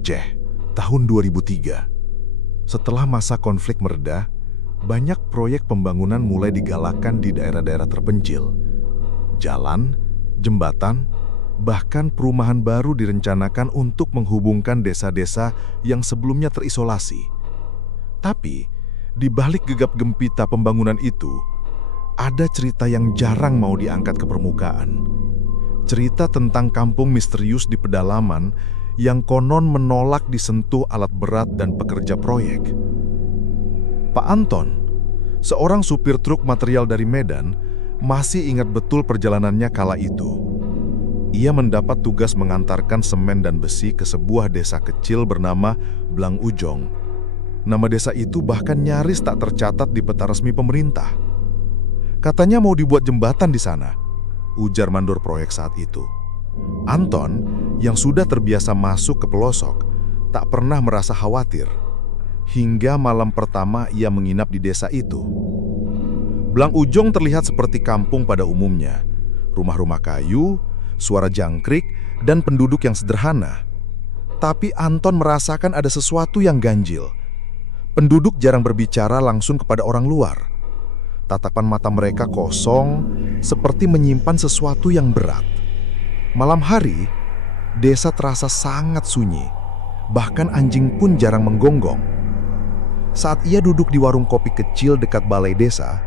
Aceh, tahun 2003. Setelah masa konflik mereda, banyak proyek pembangunan mulai digalakan di daerah-daerah terpencil. Jalan, jembatan, bahkan perumahan baru direncanakan untuk menghubungkan desa-desa yang sebelumnya terisolasi. Tapi, di balik gegap gempita pembangunan itu, ada cerita yang jarang mau diangkat ke permukaan. Cerita tentang kampung misterius di pedalaman yang konon menolak disentuh alat berat dan pekerja proyek. Pak Anton, seorang supir truk material dari Medan, masih ingat betul perjalanannya kala itu. Ia mendapat tugas mengantarkan semen dan besi ke sebuah desa kecil bernama Blang Ujong. Nama desa itu bahkan nyaris tak tercatat di peta resmi pemerintah. Katanya mau dibuat jembatan di sana, ujar mandor proyek saat itu. Anton, yang sudah terbiasa masuk ke pelosok, tak pernah merasa khawatir. Hingga malam pertama ia menginap di desa itu. Blang Ujong terlihat seperti kampung pada umumnya. Rumah-rumah kayu, suara jangkrik, dan penduduk yang sederhana. Tapi Anton merasakan ada sesuatu yang ganjil. Penduduk jarang berbicara langsung kepada orang luar. Tatapan mata mereka kosong, seperti menyimpan sesuatu yang berat. Malam hari, desa terasa sangat sunyi. Bahkan anjing pun jarang menggonggong. Saat ia duduk di warung kopi kecil dekat balai desa,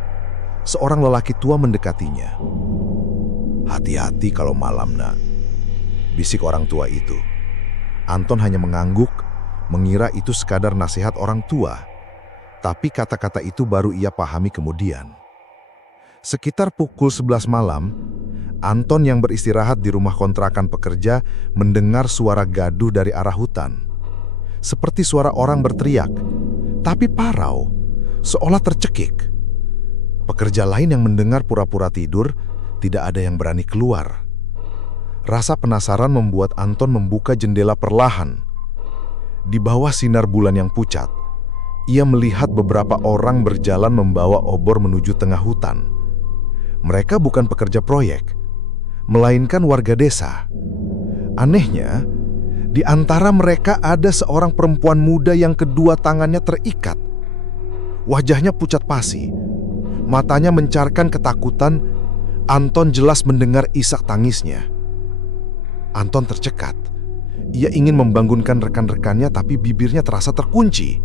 seorang lelaki tua mendekatinya. "Hati-hati kalau malam, nak," bisik orang tua itu. Anton hanya mengangguk, mengira itu sekadar nasihat orang tua. Tapi kata-kata itu baru ia pahami kemudian. Sekitar pukul 11 malam, Anton yang beristirahat di rumah kontrakan pekerja mendengar suara gaduh dari arah hutan. Seperti suara orang berteriak, tapi parau, seolah tercekik. Pekerja lain yang mendengar pura-pura tidur, tidak ada yang berani keluar. Rasa penasaran membuat Anton membuka jendela perlahan. Di bawah sinar bulan yang pucat, ia melihat beberapa orang berjalan membawa obor menuju tengah hutan. Mereka bukan pekerja proyek, melainkan warga desa. Anehnya, di antara mereka ada seorang perempuan muda yang kedua tangannya terikat. Wajahnya pucat pasi, matanya mencarkan ketakutan. Anton jelas mendengar isak tangisnya. Anton tercekat. Ia ingin membangunkan rekan-rekannya, tapi bibirnya terasa terkunci.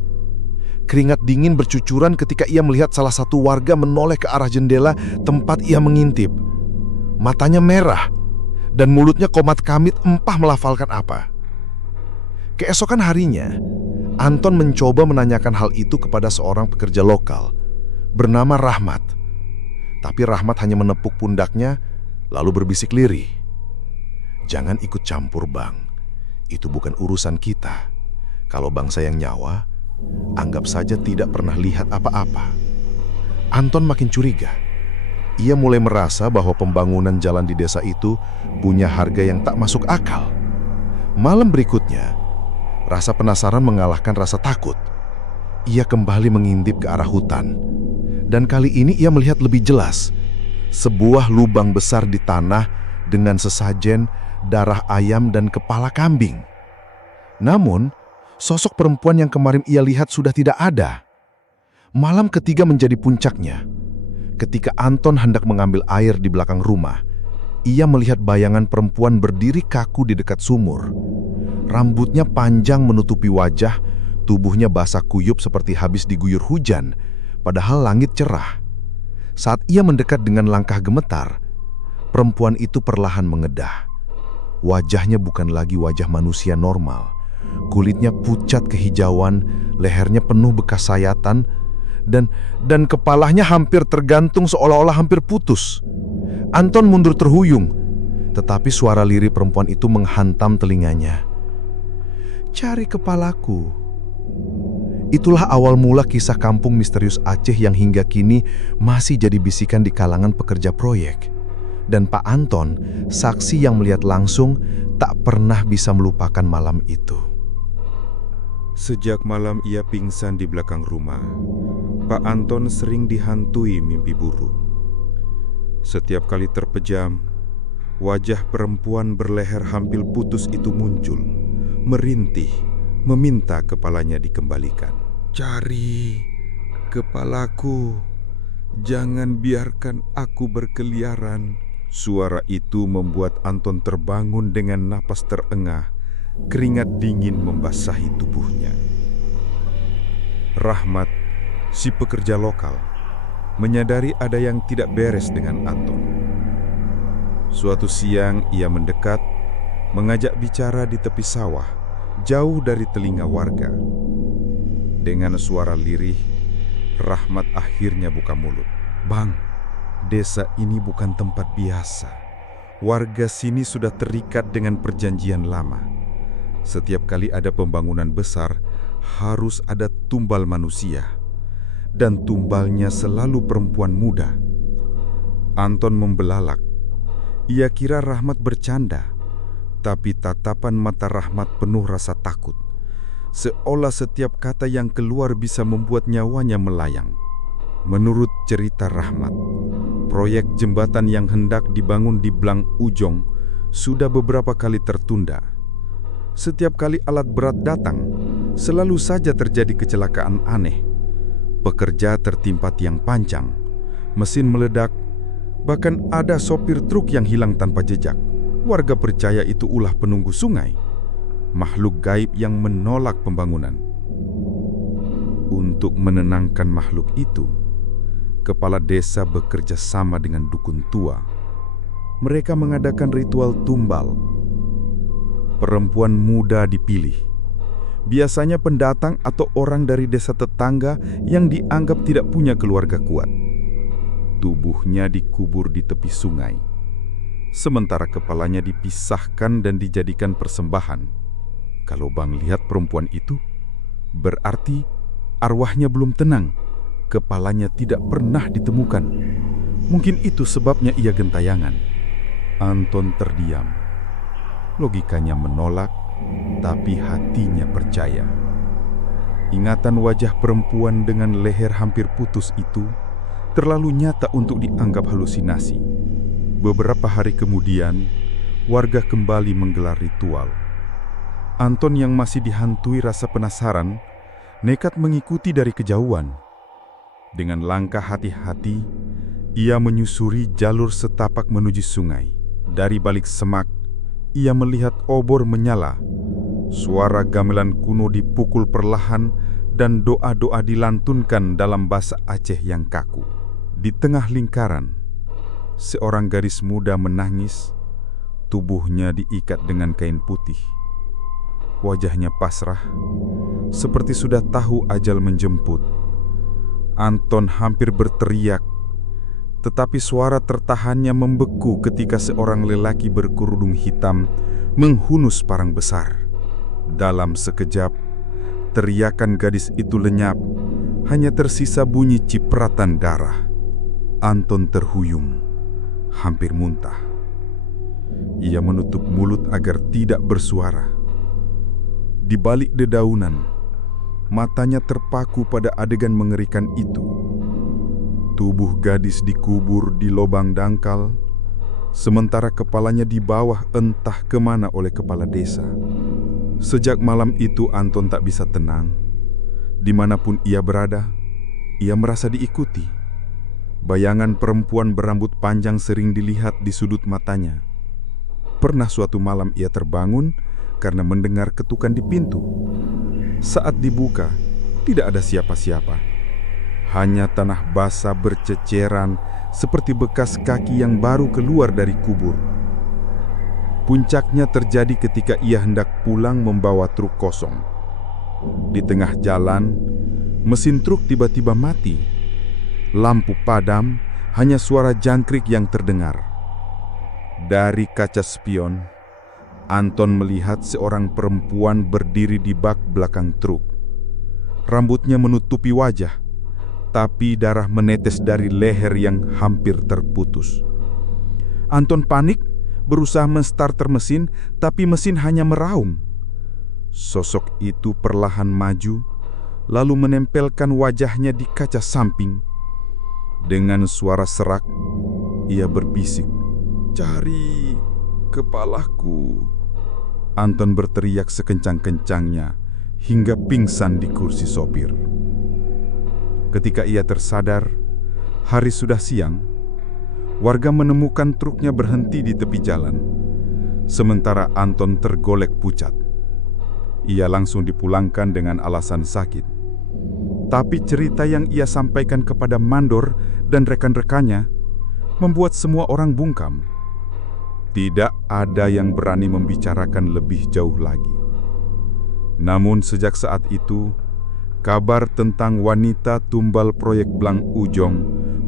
Keringat dingin bercucuran ketika ia melihat salah satu warga menoleh ke arah jendela tempat ia mengintip. Matanya merah, dan mulutnya komat kamit empah melafalkan apa. Keesokan harinya, Anton mencoba menanyakan hal itu kepada seorang pekerja lokal bernama Rahmat. Tapi Rahmat hanya menepuk pundaknya, lalu berbisik lirih. "Jangan ikut campur, Bang. Itu bukan urusan kita. Kalau bang sayang nyawa, anggap saja tidak pernah lihat apa-apa." Anton makin curiga. Ia mulai merasa bahwa pembangunan jalan di desa itu punya harga yang tak masuk akal. Malam berikutnya, rasa penasaran mengalahkan rasa takut. Ia kembali mengintip ke arah hutan. Dan kali ini ia melihat lebih jelas. Sebuah lubang besar di tanah dengan sesajen darah ayam dan kepala kambing. Namun, sosok perempuan yang kemarin ia lihat sudah tidak ada. Malam ketiga menjadi puncaknya. Ketika Anton hendak mengambil air di belakang rumah, ia melihat bayangan perempuan berdiri kaku di dekat sumur. Rambutnya panjang menutupi wajah, tubuhnya basah kuyup seperti habis diguyur hujan, padahal langit cerah. Saat ia mendekat dengan langkah gemetar, perempuan itu perlahan mengedah. Wajahnya bukan lagi wajah manusia normal. Kulitnya pucat kehijauan, lehernya penuh bekas sayatan, dan kepalanya hampir tergantung seolah-olah hampir putus. Anton mundur terhuyung, tetapi suara lirih perempuan itu menghantam telinganya. "Cari kepalaku." Itulah awal mula kisah kampung misterius Aceh yang hingga kini masih jadi bisikan di kalangan pekerja proyek. Dan Pak Anton, saksi yang melihat langsung, tak pernah bisa melupakan malam itu. Sejak malam ia pingsan di belakang rumah, Pak Anton sering dihantui mimpi buruk. Setiap kali terpejam, wajah perempuan berleher hampir putus itu muncul, merintih, meminta kepalanya dikembalikan. Cari kepalaku, jangan biarkan aku berkeliaran. Suara itu membuat Anton terbangun dengan napas terengah, keringat dingin membasahi tubuhnya. Rahmat, si pekerja lokal, menyadari ada yang tidak beres dengan Anton. Suatu siang ia mendekat, mengajak bicara di tepi sawah, jauh dari telinga warga. Dengan suara lirih, Rahmat akhirnya buka mulut. "Bang, desa ini bukan tempat biasa. Warga sini sudah terikat dengan perjanjian lama. Setiap kali ada pembangunan besar, harus ada tumbal manusia. Dan tumbalnya selalu perempuan muda." Anton membelalak. Ia kira Rahmat bercanda, tapi tatapan mata Rahmat penuh rasa takut. Seolah setiap kata yang keluar bisa membuat nyawanya melayang. Menurut cerita Rahmat, proyek jembatan yang hendak dibangun di Blang Ujong sudah beberapa kali tertunda. Setiap kali alat berat datang, selalu saja terjadi kecelakaan aneh. Pekerja tertimpa tiang pancang, mesin meledak, bahkan ada sopir truk yang hilang tanpa jejak. Warga percaya itu ulah penunggu sungai, makhluk gaib yang menolak pembangunan. Untuk menenangkan makhluk itu, kepala desa bekerja sama dengan dukun tua. Mereka mengadakan ritual tumbal. Perempuan muda dipilih, biasanya pendatang atau orang dari desa tetangga yang dianggap tidak punya keluarga kuat. Tubuhnya dikubur di tepi sungai, sementara kepalanya dipisahkan dan dijadikan persembahan. Kalau Bang lihat perempuan itu, berarti arwahnya belum tenang. Kepalanya tidak pernah ditemukan. Mungkin itu sebabnya ia gentayangan. Anton terdiam. Logikanya menolak, tapi hatinya percaya. Ingatan wajah perempuan dengan leher hampir putus itu terlalu nyata untuk dianggap halusinasi. Beberapa hari kemudian, warga kembali menggelar ritual. Anton yang masih dihantui rasa penasaran, nekat mengikuti dari kejauhan. Dengan langkah hati-hati, ia menyusuri jalur setapak menuju sungai. Dari balik semak, ia melihat obor menyala. Suara gamelan kuno dipukul perlahan dan doa-doa dilantunkan dalam bahasa Aceh yang kaku. Di tengah lingkaran, seorang gadis muda menangis, tubuhnya diikat dengan kain putih. Wajahnya pasrah, seperti sudah tahu ajal menjemput. Anton hampir berteriak, tetapi suara tertahannya membeku ketika seorang lelaki berkerudung hitam menghunus parang besar. Dalam sekejap, teriakan gadis itu lenyap, hanya tersisa bunyi cipratan darah. Anton terhuyung, hampir muntah. Ia menutup mulut agar tidak bersuara. Di balik dedaunan, matanya terpaku pada adegan mengerikan itu. Tubuh gadis dikubur di lubang dangkal, sementara kepalanya di bawah entah kemana oleh kepala desa. Sejak malam itu Anton tak bisa tenang. Dimanapun ia berada, ia merasa diikuti. Bayangan perempuan berambut panjang sering dilihat di sudut matanya. Pernah suatu malam ia terbangun karena mendengar ketukan di pintu. Saat dibuka, tidak ada siapa-siapa. Hanya tanah basah berceceran seperti bekas kaki yang baru keluar dari kubur. Puncaknya terjadi ketika ia hendak pulang membawa truk kosong. Di tengah jalan, mesin truk tiba-tiba mati. Lampu padam, hanya suara jangkrik yang terdengar. Dari kaca spion, Anton melihat seorang perempuan berdiri di bak belakang truk. Rambutnya menutupi wajah, tapi darah menetes dari leher yang hampir terputus. Anton panik, berusaha menstarter mesin, tapi mesin hanya meraung. Sosok itu perlahan maju, lalu menempelkan wajahnya di kaca samping. Dengan suara serak, ia berbisik, Cari kepalaku. Anton berteriak sekencang-kencangnya. hingga pingsan di kursi sopir. Ketika ia tersadar, hari sudah siang. Warga menemukan truknya berhenti di tepi jalan, sementara Anton tergolek pucat. Ia langsung dipulangkan dengan alasan sakit. Tapi cerita yang ia sampaikan kepada Mandor dan rekan-rekannya membuat semua orang bungkam. Tidak ada yang berani membicarakan lebih jauh lagi. Namun sejak saat itu, kabar tentang wanita tumbal proyek Blang Ujong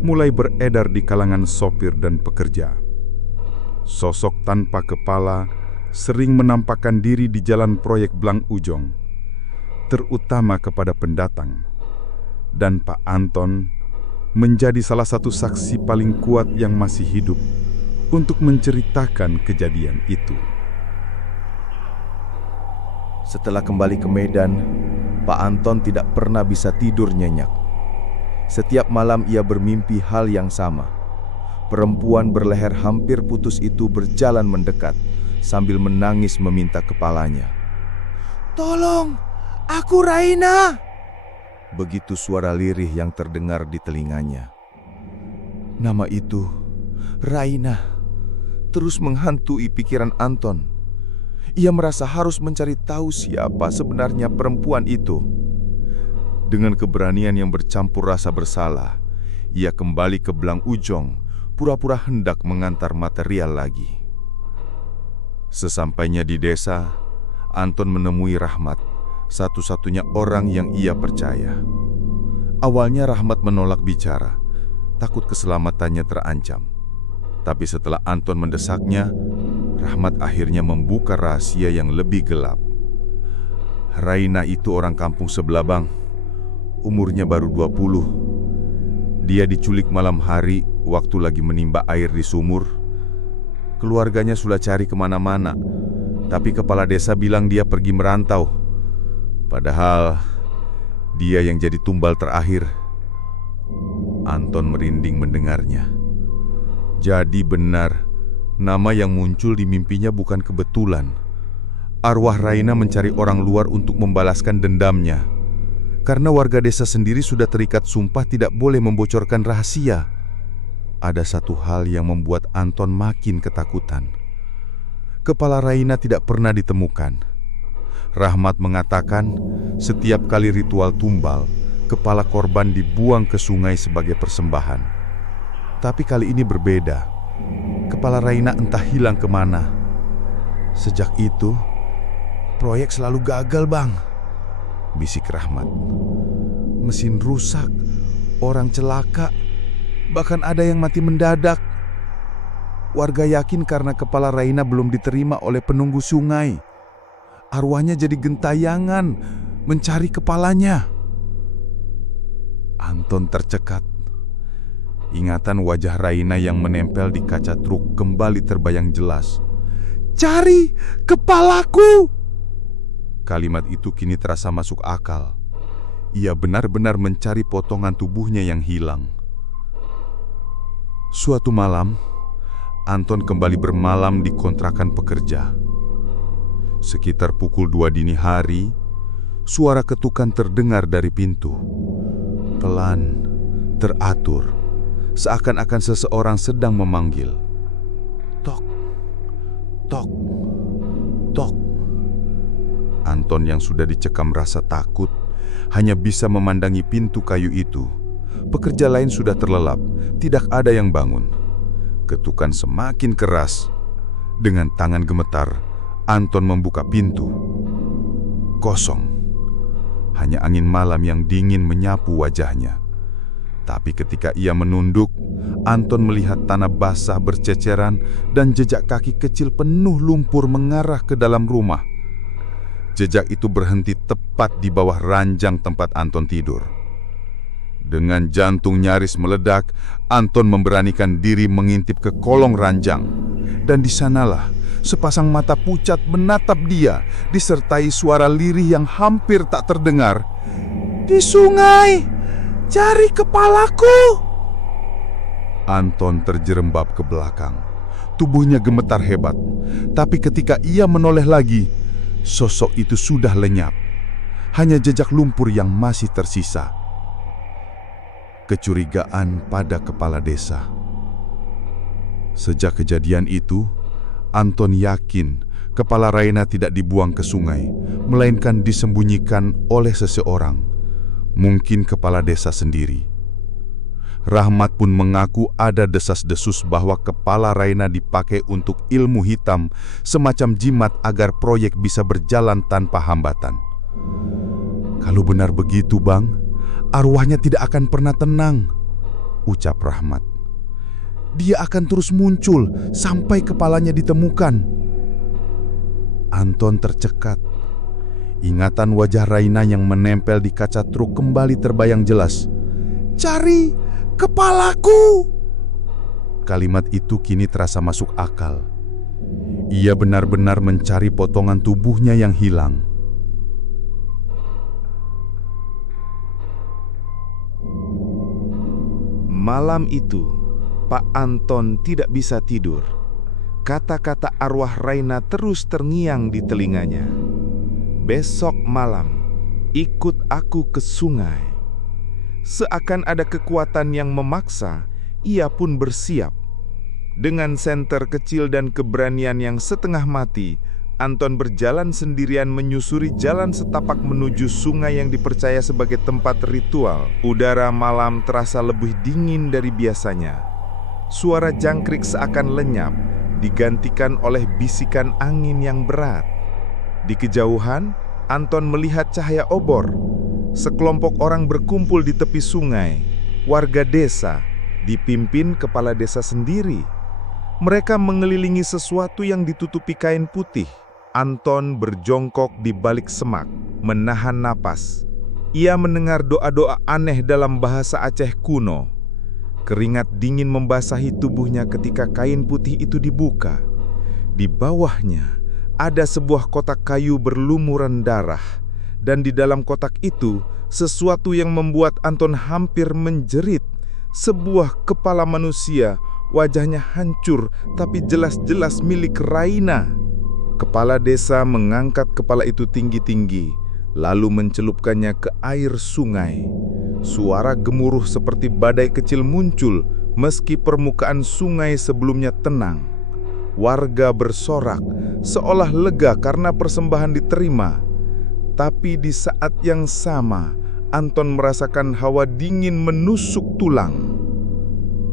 mulai beredar di kalangan sopir dan pekerja. Sosok tanpa kepala sering menampakkan diri di jalan proyek Blang Ujong, terutama kepada pendatang. Dan Pak Anton menjadi salah satu saksi paling kuat yang masih hidup untuk menceritakan kejadian itu. Setelah kembali ke Medan, Pak Anton tidak pernah bisa tidur nyenyak. Setiap malam ia bermimpi hal yang sama. Perempuan berleher hampir putus itu berjalan mendekat sambil menangis meminta kepalanya. "Tolong, aku Raina!" Begitu suara lirih yang terdengar di telinganya. Nama itu, Raina, terus menghantui pikiran Anton. Ia merasa harus mencari tahu siapa sebenarnya perempuan itu. Dengan keberanian yang bercampur rasa bersalah, ia kembali ke Blang Ujong, pura-pura hendak mengantar material lagi. Sesampainya di desa, Anton menemui Rahmat, satu-satunya orang yang ia percaya. Awalnya Rahmat menolak bicara, takut keselamatannya terancam. Tapi setelah Anton mendesaknya, Rahmat akhirnya membuka rahasia yang lebih gelap. Raina itu orang kampung sebelah Bang. Umurnya baru 20. Dia diculik malam hari waktu lagi menimba air di sumur. Keluarganya sudah cari kemana-mana, tapi kepala desa bilang dia pergi merantau. Padahal dia yang jadi tumbal terakhir. Anton merinding mendengarnya. Jadi benar, nama yang muncul di mimpinya bukan kebetulan. Arwah Raina mencari orang luar untuk membalaskan dendamnya. Karena warga desa sendiri sudah terikat sumpah tidak boleh membocorkan rahasia. Ada satu hal yang membuat Anton makin ketakutan. Kepala Raina tidak pernah ditemukan. Rahmat mengatakan setiap kali ritual tumbal, kepala korban dibuang ke sungai sebagai persembahan. Tapi kali ini berbeda. Kepala Raina entah hilang kemana. Sejak itu, proyek selalu gagal, Bang, bisik Rahmat. Mesin rusak, orang celaka, bahkan ada yang mati mendadak. Warga yakin karena kepala Raina belum diterima oleh penunggu sungai. Arwahnya jadi gentayangan mencari kepalanya. Anton tercekat. Ingatan wajah Raina yang menempel di kaca truk kembali terbayang jelas. "Cari kepalaku!" Kalimat itu kini terasa masuk akal. Ia benar-benar mencari potongan tubuhnya yang hilang. Suatu malam, Anton kembali bermalam di kontrakan pekerja. Sekitar pukul 2 dini hari, suara ketukan terdengar dari pintu. Pelan, teratur, seakan-akan seseorang sedang memanggil. Tok, tok, tok. Anton yang sudah dicekam rasa takut hanya bisa memandangi pintu kayu itu. Pekerja lain sudah terlelap, tidak ada yang bangun. Ketukan semakin keras. Dengan tangan gemetar, Anton membuka pintu. Kosong. Hanya angin malam yang dingin menyapu wajahnya. Tapi ketika ia menunduk, Anton melihat tanah basah berceceran dan jejak kaki kecil penuh lumpur mengarah ke dalam rumah. Jejak itu berhenti tepat di bawah ranjang tempat Anton tidur. Dengan jantung nyaris meledak, Anton memberanikan diri mengintip ke kolong ranjang. Dan di sanalah sepasang mata pucat menatap dia, disertai suara lirih yang hampir tak terdengar. "Di sungai, cari kepalaku!" Anton terjerembab ke belakang. Tubuhnya gemetar hebat. Tapi ketika ia menoleh lagi, sosok itu sudah lenyap. hanya jejak lumpur yang masih tersisa. Kecurigaan pada kepala desa. Sejak kejadian itu, Anton yakin kepala Raina tidak dibuang ke sungai, melainkan disembunyikan oleh seseorang, mungkin kepala desa sendiri. Rahmat pun mengaku ada desas-desus bahwa kepala Raina dipakai untuk ilmu hitam, semacam jimat agar proyek bisa berjalan tanpa hambatan. Kalau benar begitu, Bang, arwahnya tidak akan pernah tenang, ucap Rahmat. Dia akan terus muncul sampai kepalanya ditemukan. Anton tercekat. Ingatan wajah Raina yang menempel di kaca truk kembali terbayang jelas. "Cari kepalaku!" Kalimat itu kini terasa masuk akal. Ia benar-benar mencari potongan tubuhnya yang hilang. Malam itu, Pak Anton tidak bisa tidur. Kata-kata arwah Raina terus terngiang di telinganya. "Besok malam, ikut aku ke sungai." Seakan ada kekuatan yang memaksa, ia pun bersiap. Dengan senter kecil dan keberanian yang setengah mati, Anton berjalan sendirian menyusuri jalan setapak menuju sungai yang dipercaya sebagai tempat ritual. Udara malam terasa lebih dingin dari biasanya. Suara jangkrik seakan lenyap, digantikan oleh bisikan angin yang berat. Di kejauhan, Anton melihat cahaya obor. Sekelompok orang berkumpul di tepi sungai. Warga desa, dipimpin kepala desa sendiri. Mereka mengelilingi sesuatu yang ditutupi kain putih. Anton berjongkok di balik semak, menahan napas. Ia mendengar doa-doa aneh dalam bahasa Aceh kuno. Keringat dingin membasahi tubuhnya ketika kain putih itu dibuka. Di bawahnya ada sebuah kotak kayu berlumuran darah. Dan di dalam kotak itu, sesuatu yang membuat Anton hampir menjerit. Sebuah kepala manusia, wajahnya hancur tapi jelas-jelas milik Raina. Kepala desa mengangkat kepala itu tinggi-tinggi, lalu mencelupkannya ke air sungai. Suara gemuruh seperti badai kecil muncul meski permukaan sungai sebelumnya tenang. Warga bersorak, seolah lega karena persembahan diterima. Tapi di saat yang sama, Anton merasakan hawa dingin menusuk tulang.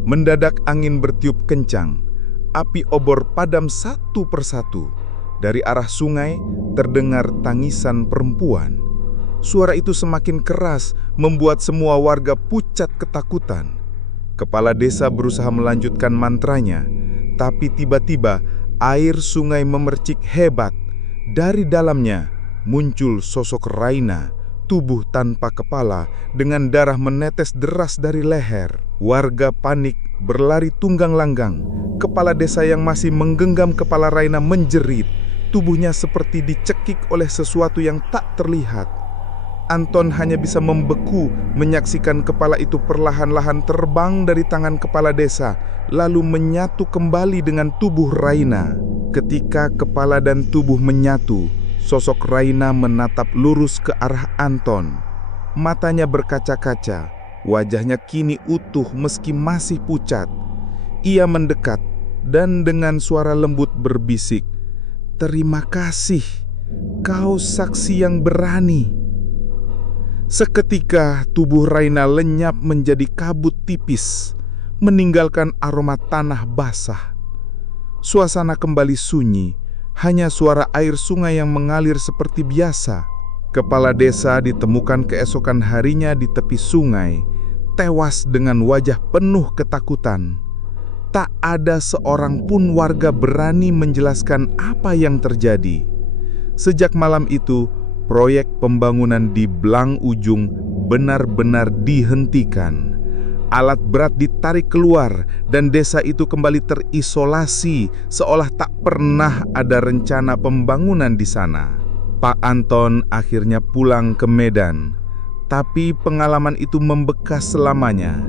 Mendadak angin bertiup kencang, api obor padam satu persatu. Dari arah sungai terdengar tangisan perempuan. Suara itu semakin keras, membuat semua warga pucat ketakutan. Kepala desa berusaha melanjutkan mantranya, tapi tiba-tiba air sungai memercik hebat. Dari dalamnya muncul sosok Raina, tubuh tanpa kepala dengan darah menetes deras dari leher. Warga panik berlari tunggang langgang. Kepala desa yang masih menggenggam kepala Raina menjerit. Tubuhnya seperti dicekik oleh sesuatu yang tak terlihat. Anton hanya bisa membeku menyaksikan kepala itu perlahan-lahan terbang dari tangan kepala desa, lalu menyatu kembali dengan tubuh Raina. Ketika kepala dan tubuh menyatu, sosok Raina menatap lurus ke arah Anton. Matanya berkaca-kaca, wajahnya kini utuh meski masih pucat. Ia mendekat dan dengan suara lembut berbisik, "Terima kasih, kau saksi yang berani." Seketika tubuh Raina lenyap menjadi kabut tipis, meninggalkan aroma tanah basah. Suasana kembali sunyi, hanya suara air sungai yang mengalir seperti biasa. Kepala desa ditemukan keesokan harinya di tepi sungai, tewas dengan wajah penuh ketakutan. Tak ada seorang pun warga berani menjelaskan apa yang terjadi. Sejak malam itu, proyek pembangunan di Blang Ujung benar-benar dihentikan. Alat berat ditarik keluar dan desa itu kembali terisolasi seolah tak pernah ada rencana pembangunan di sana. Pak Anton akhirnya pulang ke Medan, tapi pengalaman itu membekas selamanya.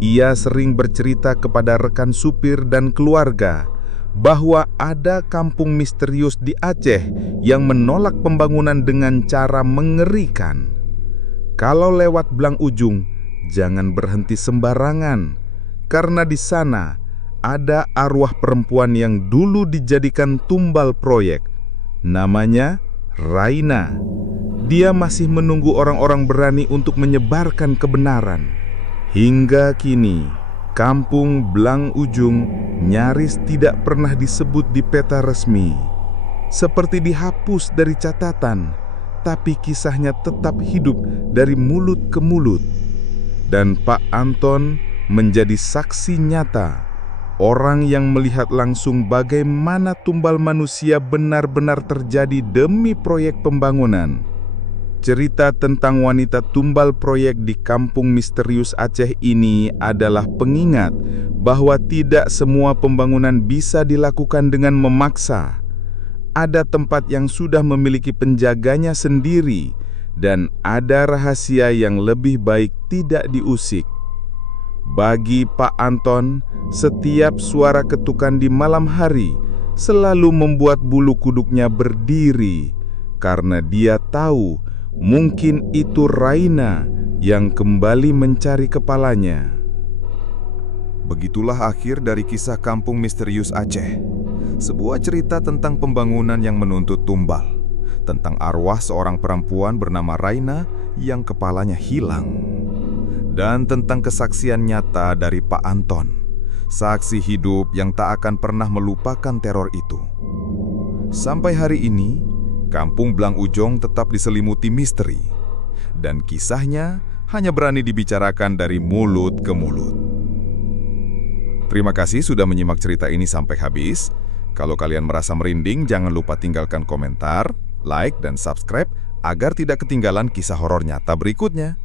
Ia sering bercerita kepada rekan supir dan keluarga bahwa ada kampung misterius di Aceh yang menolak pembangunan dengan cara mengerikan. Kalau lewat Blang Ujung, jangan berhenti sembarangan, karena di sana ada arwah perempuan yang dulu dijadikan tumbal proyek. Namanya Raina. Dia masih menunggu orang-orang berani untuk menyebarkan kebenaran. Hingga kini, kampung Blang Ujung nyaris tidak pernah disebut di peta resmi. Seperti dihapus dari catatan, tapi kisahnya tetap hidup dari mulut ke mulut. Dan Pak Anton menjadi saksi nyata, orang yang melihat langsung bagaimana tumbal manusia benar-benar terjadi demi proyek pembangunan. Cerita tentang wanita tumbal proyek di kampung misterius Aceh ini adalah pengingat bahwa tidak semua pembangunan bisa dilakukan dengan memaksa. Ada tempat yang sudah memiliki penjaganya sendiri, dan ada rahasia yang lebih baik tidak diusik. Bagi Pak Anton, setiap suara ketukan di malam hari selalu membuat bulu kuduknya berdiri, karena dia tahu mungkin itu Raina yang kembali mencari kepalanya. Begitulah akhir dari kisah Kampung Misterius Aceh. Sebuah cerita tentang pembangunan yang menuntut tumbal, tentang arwah seorang perempuan bernama Raina yang kepalanya hilang, dan tentang kesaksian nyata dari Pak Anton, saksi hidup yang tak akan pernah melupakan teror itu. Sampai hari ini, Kampung Blang Ujung tetap diselimuti misteri, dan kisahnya hanya berani dibicarakan dari mulut ke mulut. Terima kasih sudah menyimak cerita ini sampai habis. Kalau kalian merasa merinding, jangan lupa tinggalkan komentar, like, dan subscribe agar tidak ketinggalan kisah horor nyata berikutnya.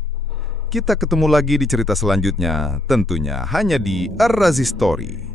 Kita ketemu lagi di cerita selanjutnya, tentunya hanya di Ar-Razi Story.